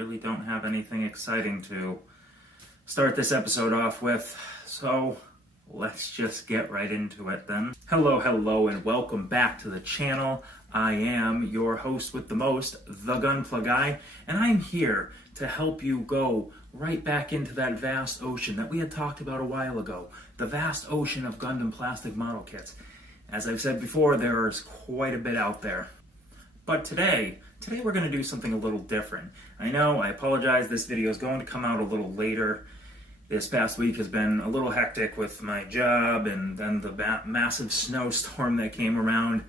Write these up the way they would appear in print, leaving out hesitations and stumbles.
really don't have anything exciting to start this episode off with, so let's just get right into it then. Hello, and welcome back to the channel. I am your host with the most, the Gunpla guy, and I'm here to help you go right back into that vast ocean that we had talked about a while ago, the vast ocean of Gundam plastic model kits. As I've said before, there's quite a bit out there. But today we're going to do something a little different. I know, I apologize, this video is going to come out a little later. This past week has been a little hectic with my job and then the massive snowstorm that came around.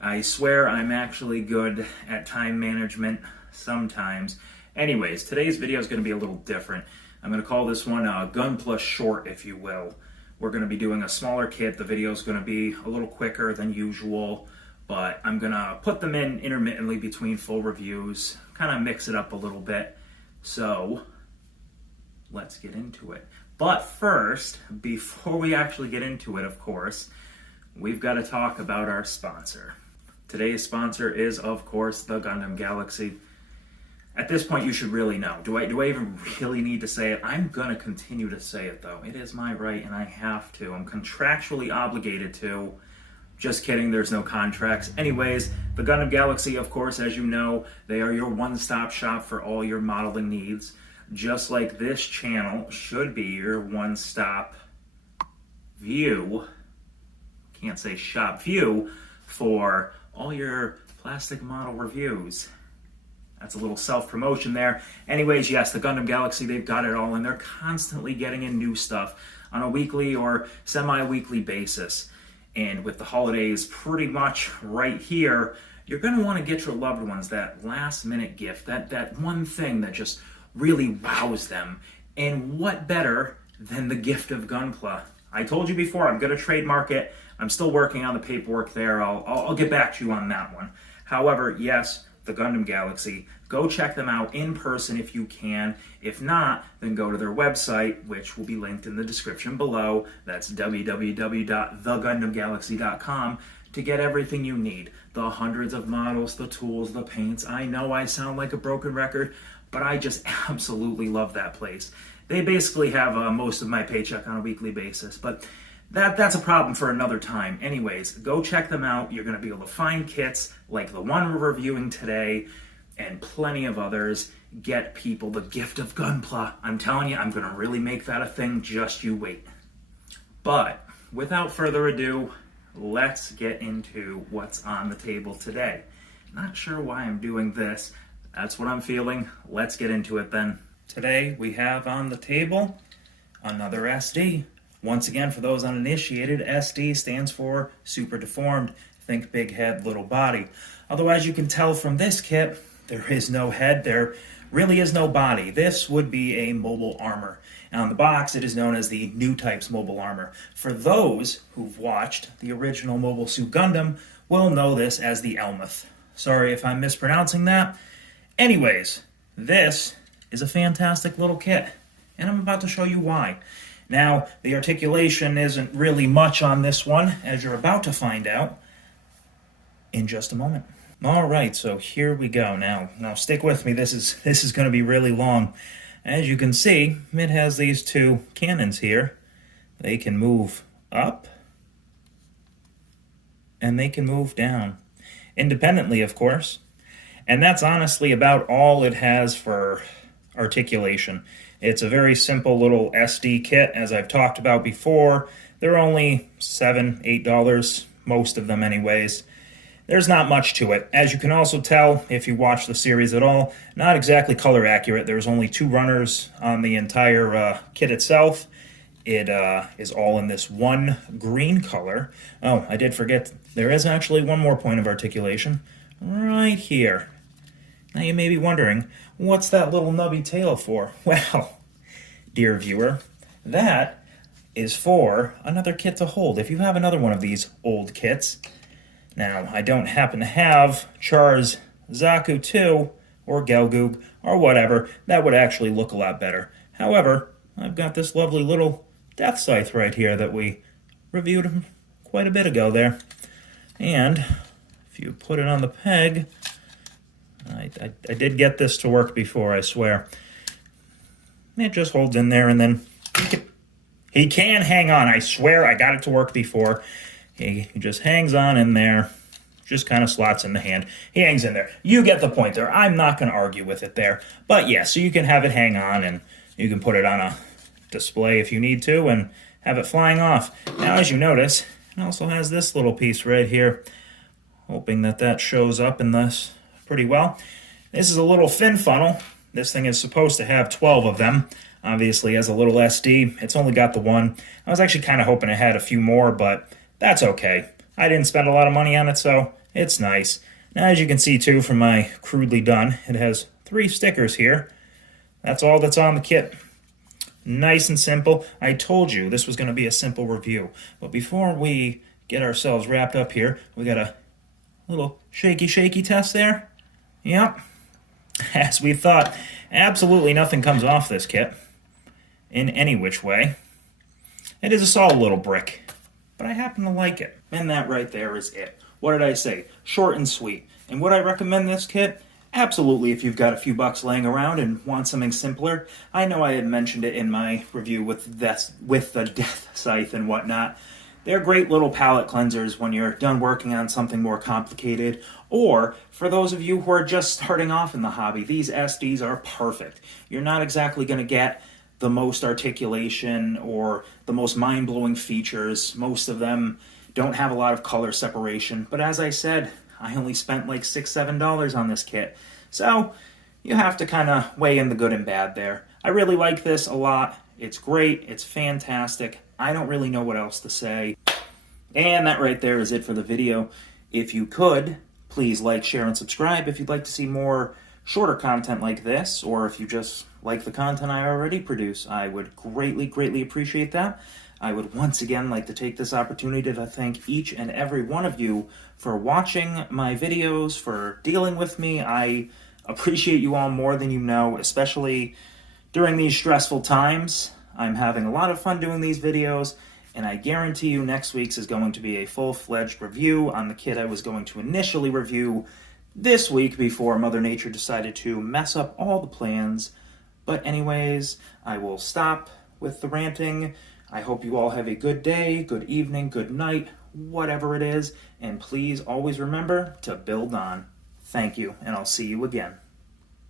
I swear I'm actually good at time management sometimes. Anyways, today's video is going to be a little different. I'm going to call this one a Gunpla short, if you will. We're going to be doing a smaller kit. The video is going to be a little quicker than usual, but I'm going to put them in intermittently between full reviews, kind of mix it up a little bit. So let's get into it. But first, before we actually get into it, of course, we've got to talk about our sponsor. Today's sponsor is, of course, the Gundam Galaxy. At this point, you should really know. Do I even really need to say it? I'm going to continue to say it, though. It is my right, and I have to. I'm contractually obligated to. Just kidding, there's no contracts. Anyways, the Gundam Galaxy, of course, as you know, they are your one-stop shop for all your modeling needs. Just like this channel should be your one-stop view, can't say shop view, for all your plastic model reviews. That's a little self-promotion there. Anyways, yes, the Gundam Galaxy, they've got it all, and they're constantly getting in new stuff on a weekly or semi-weekly basis. And with the holidays pretty much right here, you're going to want to get your loved ones that last-minute gift, that one thing that just really wows them. And what better than the gift of Gunpla? I told you before, I'm going to trademark it. I'm still working on the paperwork there. I'll get back to you on that one. However, yes, the Gundam Galaxy. Go check them out in person if you can. If not, then go to their website, which will be linked in the description below. That's www.thegundamgalaxy.com to get everything you need. The hundreds of models, the tools, the paints. I know I sound like a broken record, but I just absolutely love that place. They basically have most of my paycheck on a weekly basis, but that's a problem for another time. Anyways, go check them out. You're going to be able to find kits like the one we're reviewing today and plenty of others. Get people the gift of Gunpla. I'm telling you, I'm going to really make that a thing. Just you wait. But without further ado, let's get into what's on the table today. Not sure why I'm doing this. That's what I'm feeling. Let's get into it then. Today we have on the table another SD. Once again, for those uninitiated, SD stands for Super Deformed. Think big head, little body. Although, as you can tell from this kit, there is no head, there really is no body. This would be a mobile armor. And on the box, it is known as the Newtypes mobile armor. For those who've watched the original Mobile Suit Gundam, will know this as the Elmuth. Sorry if I'm mispronouncing that. Anyways, this is a fantastic little kit, and I'm about to show you why. Now, the articulation isn't really much on this one, as you're about to find out in just a moment. Alright, so here we go. Now stick with me, this is going to be really long. As you can see, it has these two cannons here. They can move up, and they can move down. Independently, of course. And that's honestly about all it has for articulation. It's a very simple little SD kit, as I've talked about before. They're only $7, $8, most of them anyways. There's not much to it. As you can also tell, if you watch the series at all, not exactly color accurate. There's only 2 runners on the entire kit itself. It is all in this one green color. Oh, I did forget, there is actually one more point of articulation right here. Now you may be wondering, what's that little nubby tail for? Well, dear viewer, that is for another kit to hold. If you have another one of these old kits, now I don't happen to have Char's Zaku 2 or Gelgoog or whatever, that would actually look a lot better. However, I've got this lovely little Death Scythe right here that we reviewed quite a bit ago there. And if you put it on the peg, I did get this to work before, I swear. It just holds in there, and then he can hang on. I swear I got it to work before. He just hangs on in there, just kind of slots in the hand. He hangs in there. You get the point there. I'm not going to argue with it there. But yeah, so you can have it hang on, and you can put it on a display if you need to, and have it flying off. Now, as you notice, it also has this little piece right here. Hoping that shows up in this pretty well. This is a little fin funnel. This thing is supposed to have 12 of them. Obviously, as a little SD, it's only got the one. I was actually kind of hoping it had a few more, but that's okay. I didn't spend a lot of money on it, so it's nice. Now, as you can see, too, from my crudely done, it has 3 stickers here. That's all that's on the kit. Nice and simple. I told you this was going to be a simple review. But before we get ourselves wrapped up here, we got a little shaky test there. Yep. As we thought, absolutely nothing comes off this kit in any which way. It is a solid little brick, but I happen to like it. And that right there is it. What did I say? Short and sweet. And would I recommend this kit? Absolutely, if you've got a few bucks laying around and want something simpler. I know I had mentioned it in my review with the Death Scythe and whatnot. They're great little palette cleansers when you're done working on something more complicated, or for those of you who are just starting off in the hobby, these SDs are perfect. You're not exactly going to get the most articulation or the most mind-blowing features. Most of them don't have a lot of color separation, but as I said, I only spent like $6, $7 on this kit. So you have to kind of weigh in the good and bad there. I really like this a lot. It's great. It's fantastic. I don't really know what else to say. And that right there is it for the video. If you could, please like, share, and subscribe if you'd like to see more shorter content like this, or if you just like the content I already produce. I would greatly appreciate that. I would once again like to take this opportunity to thank each and every one of you for watching my videos, for dealing with me. I appreciate you all more than you know, especially during these stressful times. I'm having a lot of fun doing these videos, and I guarantee you next week's is going to be a full-fledged review on the kit I was going to initially review this week before Mother Nature decided to mess up all the plans. But anyways, I will stop with the ranting. I hope you all have a good day, good evening, good night, whatever it is, and please always remember to build on. Thank you, and I'll see you again.